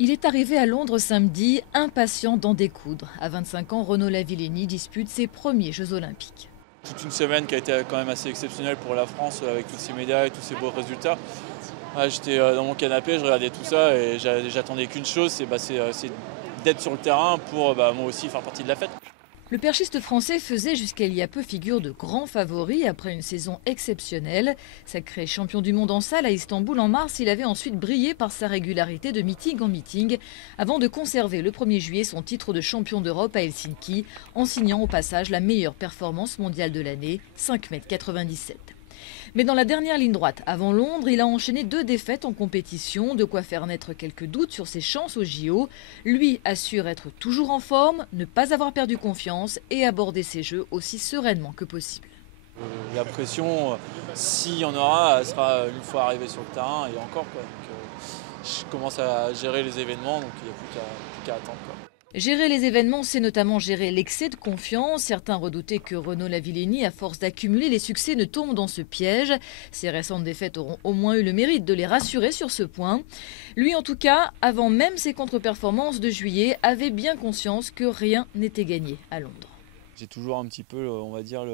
Il est arrivé à Londres samedi, impatient d'en découdre. À 25 ans, Renaud Lavillenie dispute ses premiers Jeux Olympiques. Toute une semaine qui a été quand même assez exceptionnelle pour la France avec toutes ces médailles, tous ces beaux résultats. J'étais dans mon canapé, je regardais tout ça et j'attendais qu'une chose, c'est d'être sur le terrain pour moi aussi faire partie de la fête. Le perchiste français faisait jusqu'à il y a peu figure de grand favori après une saison exceptionnelle. Sacré champion du monde en salle à Istanbul en mars, il avait ensuite brillé par sa régularité de meeting en meeting avant de conserver le 1er juillet son titre de champion d'Europe à Helsinki en signant au passage la meilleure performance mondiale de l'année, 5,97 m. Mais dans la dernière ligne droite, avant Londres, il a enchaîné 2 défaites en compétition, de quoi faire naître quelques doutes sur ses chances au JO. Lui assure être toujours en forme, ne pas avoir perdu confiance et aborder ses jeux aussi sereinement que possible. La pression, s'il y en aura, elle sera une fois arrivé sur le terrain et encore. Je commence à gérer les événements, donc il n'y a plus qu'à attendre. Gérer les événements, c'est notamment gérer l'excès de confiance. Certains redoutaient que Renaud Lavillenie, à force d'accumuler les succès, ne tombe dans ce piège. Ses récentes défaites auront au moins eu le mérite de les rassurer sur ce point. Lui, en tout cas, avant même ses contre-performances de juillet, avait bien conscience que rien n'était gagné à Londres. J'ai toujours un petit peu, on va dire,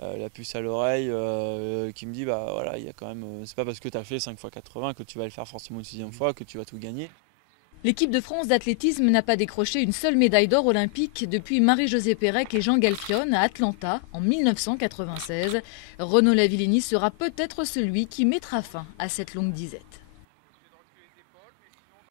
la puce à l'oreille qui me dit, voilà, il y a quand même, c'est pas parce que tu as fait 5 x 80 que tu vas le faire forcément une 6e fois, que tu vas tout gagner. L'équipe de France d'athlétisme n'a pas décroché une seule médaille d'or olympique depuis Marie-Josée Pérec et Jean Galfionne à Atlanta en 1996. Renaud Lavillenie sera peut-être celui qui mettra fin à cette longue disette.